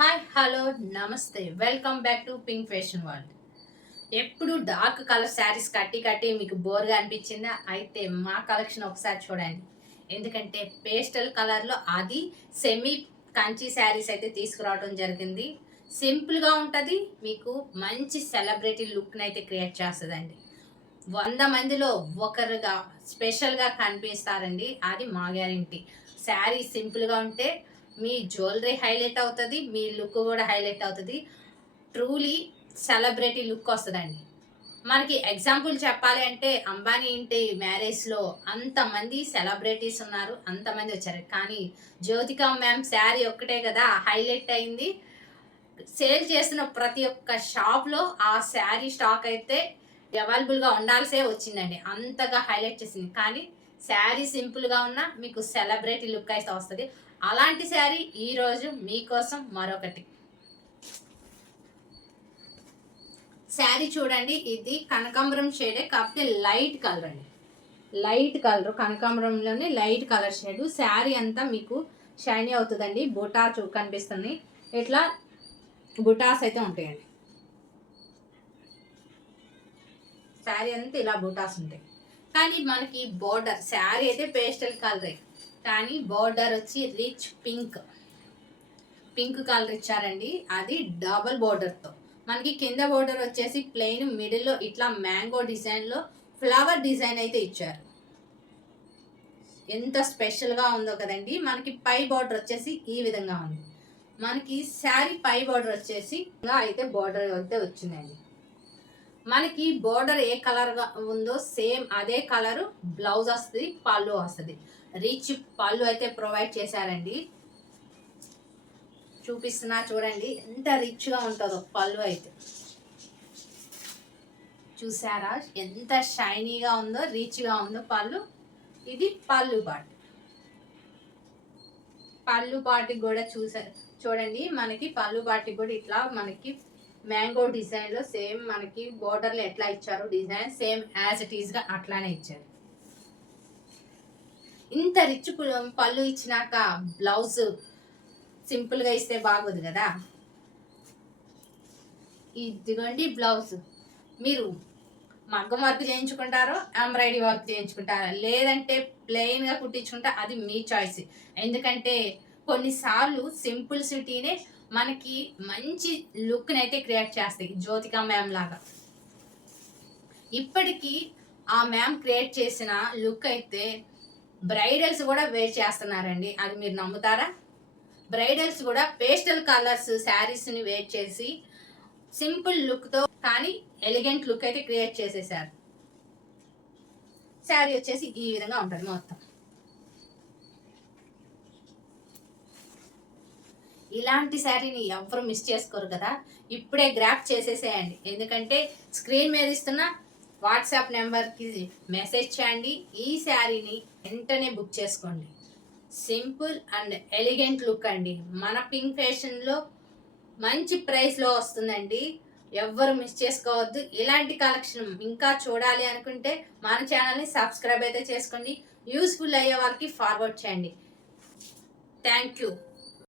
Hi hello నమస్తే welcome back to pink fashion world. ఎప్పుడు dark colour saris కట్టి కట్టి మీకు బోర్గా అనిపించిందా? అయితే మా కలెక్షన్ ఒకసారి చూడండి. ఎందుకంటే పేస్టల్ కలర్లో అది సెమీ కంచి శారీస్ అయితే తీసుకురావడం జరిగింది. సింపుల్గా ఉంటుంది, మీకు మంచి సెలబ్రిటీ లుక్ని అయితే క్రియేట్ చేస్తుందండి. 100 మందిలో ఒకరుగా స్పెషల్గా కనిపిస్తారండి, అది మా గ్యారంటీ. శారీ సింపుల్గా ఉంటే మీ జ్యువెలరీ హైలైట్ అవుతుంది, మీ లుక్ కూడా హైలైట్ అవుతుంది. ట్రూలీ సెలబ్రిటీ లుక్ వస్తుందండి. మనకి ఎగ్జాంపుల్ చెప్పాలి అంటే అంబానీ ఇంటి మ్యారేజ్లో అంతమంది సెలబ్రిటీస్ ఉన్నారు, అంతమంది వచ్చారు. కానీ జ్యోతిక మ్యామ్ శారీ ఒక్కటే కదా హైలైట్ అయింది. సేల్ చేస్తున్న ప్రతి ఒక్క షాప్లో ఆ శారీ స్టాక్ అయితే అవైలబుల్గా ఉండాల్సే వచ్చిందండి, అంతగా హైలైట్ చేసింది. కానీ శారీ సింపుల్గా ఉన్న మీకు సెలబ్రిటీ లుక్ అయితే వస్తుంది. అలాంటి శారీ ఈరోజు మీకోసం మరొకటి శారీ చూడండి. ఇది కనకాంబరం షేడే, కాకపోతే లైట్ కలర్ అండి. లైట్ కలర్ కనకాంబరంలోనే లైట్ కలర్ షేడ్. శారీ అంతా మీకు షైనీ అవుతుందండి. బుటా కనిపిస్తుంది, ఇట్లా బుటాస్ అయితే ఉంటాయండి. శారీ అంతా ఇలా బుటాస్ ఉంటాయి. కానీ మనకి బోర్డర్ శారీ అయితే పేస్టల్ కలరే, కానీ బోర్డర్ వచ్చి రిచ్ పింక్ కలర్ ఇచ్చారండి. అది డబల్ బోర్డర్తో. మనకి కింద బోర్డర్ వచ్చేసి ప్లెయిన్, మిడిల్లో ఇట్లా మ్యాంగో డిజైన్లో ఫ్లవర్ డిజైన్ అయితే ఇచ్చారు. ఎంత స్పెషల్గా ఉందో కదండి. మనకి పై బోర్డర్ వచ్చేసి ఈ విధంగా ఉంది. మనకి శారీ పై బోర్డర్ వచ్చేసి అయితే బోర్డర్ అయితే వచ్చిందండి. మనకి బోర్డర్ ఏ కలర్గా ఉందో సేమ్ అదే కలరు బ్లౌజ్ వస్తుంది, పళ్ళు వస్తుంది. రిచ్ పళ్ళు అయితే ప్రొవైడ్ చేశారండి. చూపిస్తున్నా చూడండి ఎంత రిచ్గా ఉంటుందో పళ్ళు అయితే. చూసారా ఎంత షైనీగా ఉందో, రిచ్గా ఉందో పళ్ళు. ఇది పళ్ళు పాటికి కూడా చూడండి. మనకి పళ్ళు పాటికి కూడా ఇట్లా మనకి మ్యాంగో డిజైన్లో సేమ్ మనకి బోర్డర్లో ఎట్లా ఇచ్చారో డిజైన్ సేమ్ యాజ్ ఇట్ ఈస్గా అట్లానే ఇచ్చారు. ఇంత రిచ్ పళ్ళు ఇచ్చినాక బ్లౌజ్ సింపుల్గా ఇస్తే బాగోదు కదా. ఇదిగోండి బ్లౌజ్. మీరు మగ్గం వర్క్ చేయించుకుంటారో ఎంబ్రాయిడరీ వర్క్ చేయించుకుంటారో లేదంటే ప్లెయిన్గా కుట్టించుకుంటా, అది మీ చాయిస్. ఎందుకంటే కొన్నిసార్లు సింపుల్ సిటీనే మనకి మంచి లుక్ని అయితే క్రియేట్ చేస్తాయి. జ్యోతిక మ్యామ్ లాగా ఇప్పటికీ ఆ మ్యామ్ క్రియేట్ చేసిన లుక్ అయితే బ్రైడల్స్ కూడా వేర్ చేస్తున్నారండి. అది మీరు నమ్ముతారా? బ్రైడల్స్ కూడా పేస్టల్ కలర్స్ శారీస్ని వేర్ చేసి సింపుల్ లుక్తో కానీ ఎలిగెంట్ లుక్ అయితే క్రియేట్ చేసేసారు. శారీ వచ్చేసి ఈ విధంగా ఉంటుంది మొత్తం. ఇలాంటి శారీని ఎవరు మిస్ చేసుకోరు కదా. ఇప్పుడే గ్రాప్ చేసేసేయండి. ఎందుకంటే స్క్రీన్ మీద ఇస్తున్న వాట్సాప్ నెంబర్కి మెసేజ్ చేయండి. ఈ శారీని వెంటనే బుక్ చేసుకోండి. సింపుల్ అండ్ ఎలిగెంట్ లుక్ అండి. మన పింక్ ఫ్యాషన్లో మంచి ప్రైస్లో వస్తుందండి. ఎవ్వరు మిస్ చేసుకోవద్దు. ఇలాంటి కలెక్షన్ ఇంకా చూడాలి అనుకుంటే మన ఛానల్ని సబ్స్క్రైబ్ అయితే చేసుకోండి. యూస్ఫుల్ అయ్యే వాళ్ళకి ఫార్వర్డ్ చేయండి. Thank you.